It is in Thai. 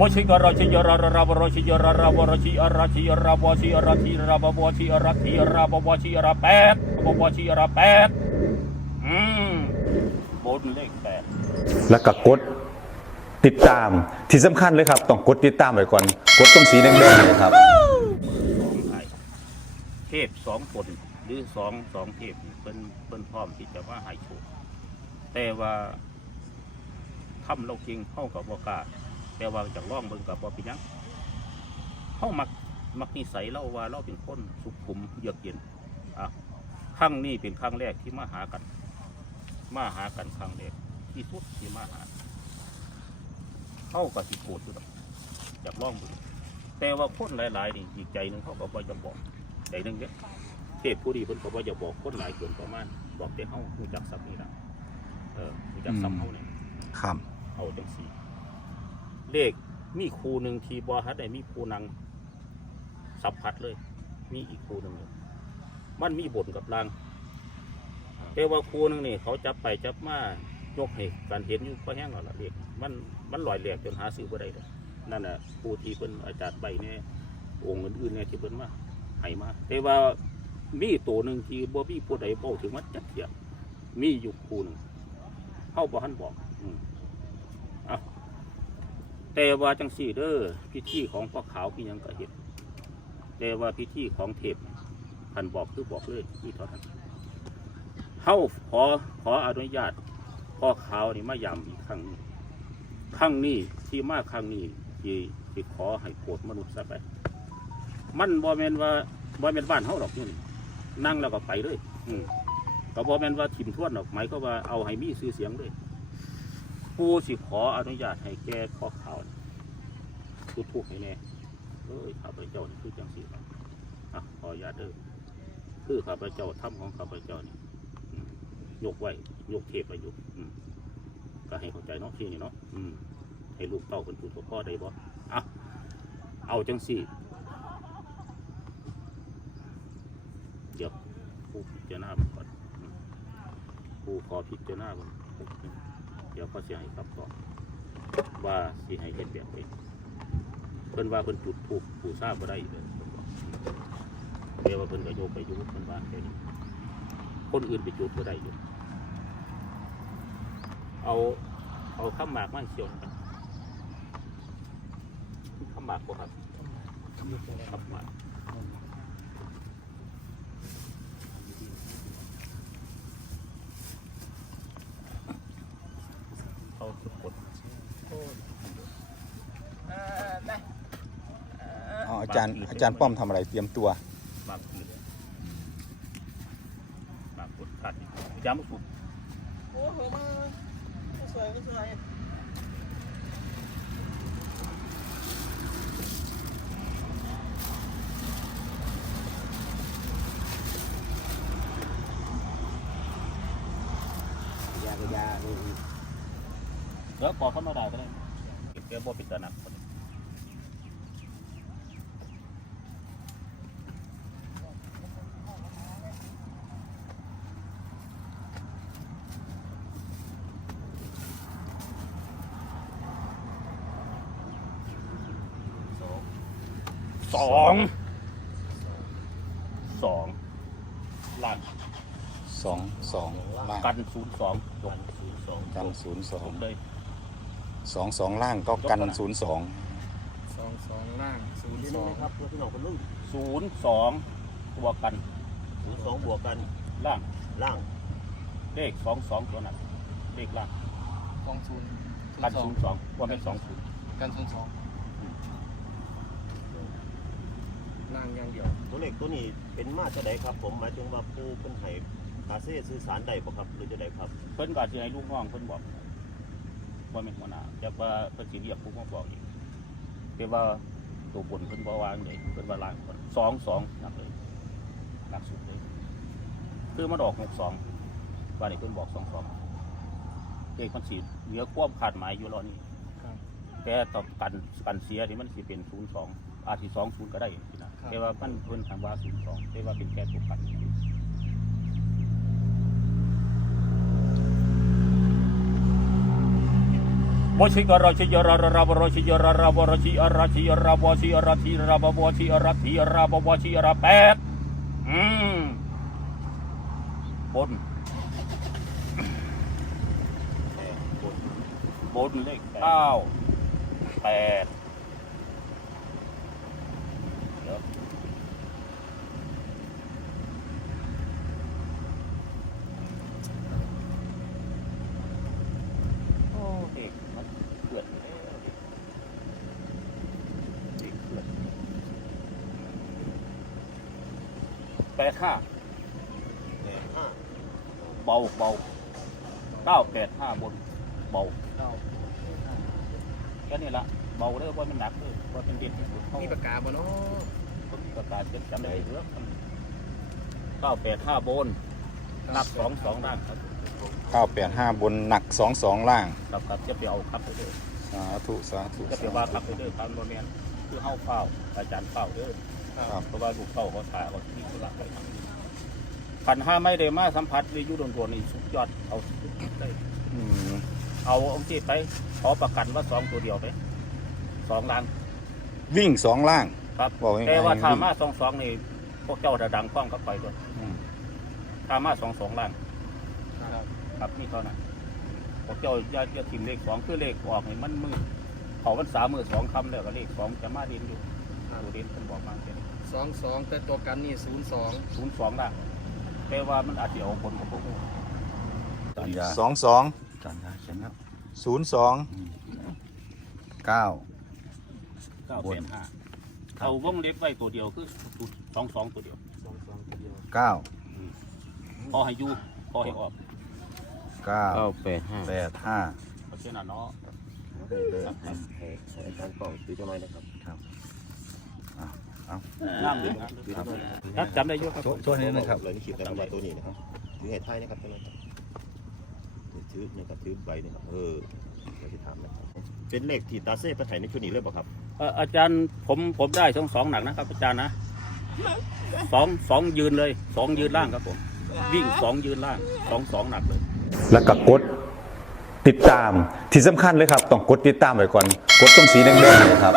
วชิกราชิยราราบราชิยราราวราชิอราชิราวชิอราชิราบวชิอราชิราบวชิอราแปดบวชิอราแปดอืมบนเลขแปดแล้วก็กดติดตามที่สำคัญเลยครับ ต้องกดติดตามไว้ก่อนกดตรงสีแดงๆเลยครับสองไทยเทพสองคนหรือสองสองเทพเป็นเป็นพร้อมที่จะว่าใหายโชคแต่ว่าทำเราจริงเข้ากับวกล้า แต่ว่าจากร่องเบิ่งกับว่าเป็นหยังเข้ามักมักนิสัยเราว่าเราเป็นคนสุขุมเยือกเย็นอะครั้งนี้เป็นครั้งแรกที่มาหากัน มาหากันครั้งแรกที่สุดที่มาหาเข้ากับสิโกรธอยู่ดอกอยากร่องเบิ่งแต่ว่าคนหลายๆนี่อีกใจหนึ่งเขาก็บ่จะบอกใจหนึ่งเด้เทพผู้ดีเพิ่นก็บ่จะบอกคนหลายเกินประมาณบอกแต่เฮารู้จักสับนี่ล่ะเออรู้จักสับเฮาเนี่ยครับเอาจังซี่ เลขมีครูหนึ่งที่บ่ทันได้มีครูนังสัมผัสเลย มีอีกครูหนึ่งอยู่มันมีบทกับลางแต่ว่าครูหนึงนี่เขาจับไปจับมายกให้การเห็นอยู่ก็แห้งแล้วล่ะเลขมันมันลอยแหลกจนหาซื้อบ่ได้เลยนั่นน่ะผู้ที่เป็นอาจารย์ใบเนี่ยองค์อื่นๆเนี่ยที่เป็นมาให้มาแต่ว่ามีตัวหนึ่งที่บ่มีผู้ใดเบ้าถึงมันจักเทียมมีอยู่คู่หนึงเข้าบ่ทันบอก อืมอะ แต่ว่าจังสี่เด้อพิธีของพ่อขาวพี่ยังก็เห็นแต่ว่าพิธีของเทพพันบอกคือบอกเลยที่เท่านั้นเฮาขอขออนุญาตพ่อขาวนี่มาย้ำอีกครั้งครั้งนี้ที่มาครั้งนี้ที่ที่ขอให้โปรดมนุษย์ซะไป มันบ่แมนว่าบ่แมนบ้านเฮาดอกนี่นั่งแล้วก็ไปเลย อืมก็บ่แมนว่าถิ่มทวนดอกหมายก็ว่าเอาให้มีชื่อเสียงเลย ผู้สิขออนุญาตให้แก่ข้อข่าวทุกทุกๆให้แน่เอ้ยข้าพเจ้านี่คือจังซี่ครับอะขออนุญาตเด้อคือข้าพเจ้าทำของข้าพเจ้านี่ยกไว้ยกเทปไปอยู่ก็ให้เข้าใจเนาะที่นี่เนาะอืมให้ลูกเต้าคนผู้ตัวพ่อได้บ่อะเอาจังสี่ เดี๋ยวผู้พิจารณาก่อนผู้ขอพิจารณาก่อน เดี๋ยวเขาสิให้คำตอบว่าสิให้เฮ็ดแบบไหนเพิ่นว่าเพิ่นจุดถูกผู้ทราบบ่ได้เลยเพิ่นบอกเดี๋ยวว่าเพิ่นก็โยกไปอยู่เพิ่นว่าแค่นี้คนอื่นไปจุดบ่ได้อยู่เอาเอาข้ามหมากมันเชียวข้ามหมากบ่ครับข้ามหมากเขาสะกด อ๋ออา จารย์อาจารย์ป้อมทำอะไรเตรียมตัวหมากขีดหมากกดขาดย้ำสุดโอ้โหมาสวยสวยยาก็ยานี่เดี๋ยวขอเข้ามาได้ก็ได้เดี๋ยวบ่ปิดตาหนักคน สองสองล้านสองสองล่างกันศูนย์สองจงศูนย์สองกันศูนย์สองเลยสองสองล่างก็กันศูนย์สองสองสองล่างศูนย์นี่สองนะครับเพื่อพี่น้องคนรุ่นศูนย์สองตัวกันศูนย์สองบวกกันล่างล่าง เลขสองสองตัวนั้นเลขล่างสองศูนย์กันศูนย์สองว่าเป็นสองศูนย์กันศูนย์สอง ล่างอย่างเดียว ตัวเลขตัวนี้เป็นมาจะไดครับ ผมหมายถึงว่าผู้เพิ่นให้คาเซ่สื่อสารได้บ่ครับหรือจะได้ครับ เพิ่นก็สิให้ลูกน้องเพิ่นบอกว่าเป็นหัวหน้าแต่ว่าเพิ่นสิเรียกผู้มาบอกอีกแต่ว่าตัวบนเพิ่นบ่วางเลยเพิ่นว่าล่างคนสองสองหนักเลยหนักสุดเลย คือมันออกหกสองว่านี่เพิ่นบอกสองสองเลขมันสิเหลือความขาดหมายอยู่รอนี่ครับแต่ต่อกันกันเสียที่มันสิเป็นศูนย์สอง อาจสิสองศูนย์ก็ได้สินะแต่ว่ามันเพิ่นคำว่าศูนย์สองแต่ว่าเป็นแค่ตัวกันวชิกราชิยราราบราชิยราราบราชิยราชิยราบชิยราชิราบวชิยราชิยราบวชิยราแปดอืมบนบนเลขเก้าแปดเดี๋ยวโอ้เด็กมันเกิดแล้วเด็กเด็กเกิดแปดห้าแปดห้าเบาเบาเก้าแปดห้าบนเบาเก้าแค่นี้ละเบาเลยว่ามันหนักเลยว่าเป็นเด่นที่สุดเข้ามีปากกาบ่เนาะประกาศเป็นจำได้เรื่องเก้าแปดห้าบนหนักสองสองด้านครับ985บนหนัก22ล่างครับครับจะไปเอาครับไปเด้อสาธุสาธุจะไปว่าครับไปเด้อครับโมเมนคือเฮาเฝ้าอาจารย์เฝ้าเด้อ ครับ เพราะว่าลูกเฝ้าเขาถ่ายเขาที่ธุระไปขันห้าไม่ได้มาสัมผัสวิยุดนตัวนี่สุดยอดเอาสุดได้อืมเอาองค์ที่ไปขอประกันว่าสองตัวเดียวไปสองล้านวิ่ง2ล่าง ครับบอกง่ายๆแต่ว่าถ้าวิ่งมาสองสองนี่พวกเจ้าจะดังกล้องก็ไปด้วยอืมถ้ามาสองสองล้านครับครับนี่เท่านั้นพวกเจ้าอย่าอย่าทิมเลขสองคือเลขออกให้มันมือเขามันสามมือสองคำแล้วก็เลขสองจะมาเด่นอยู่ ตัวเด่นเป็นบอกมาเป็นสองสองแต่ตัวกันนี่ศูนย์สองศูนย์สองได้แต่ว่ามันอาจจะเอาคนกับพวกนี้จันยาสองสองจันยาเขียนแล้วศูนย์สอง9เก้าแสนห้าเอาวงเล็บไว้ตัวเดียวคือสองสองตัวเดียวสองสองตัวเดียว9พอให้อยู่พอให้ออก9แปดห้า8เพราะฉะนั้นเนาะให้เลยครับให้ให้อาจารย์ป้องตีจังไรนะครับ น้ำเลยนะตีจังไรครับจำได้เยอะครับช่วยให้นิดนึงครับเลยนี่ขีดแต่ว่าตัวนี้นะครับถือเหตุไทยนะครับตัวนี้ครับถือเนี่ยครับถือใบนี่ครับเออเราจะถามนะครับเป็นเลขที่ตาเซ่ประไถในชุดนี้เลยเปล่ะครับเอ่ออาจารย์ผมผมได้ทั้งสองหนักนะครับ อาจารย์นะสองสองยืนเลยสองยืนล่างครับผมวิ่งสองยืนล่างสองสองหนักเลย แล้วก็กดติดตามที่สำคัญเลยครับ ต้องกดติดตามไว้ก่อน กดตรงสีแดงๆเนยครับ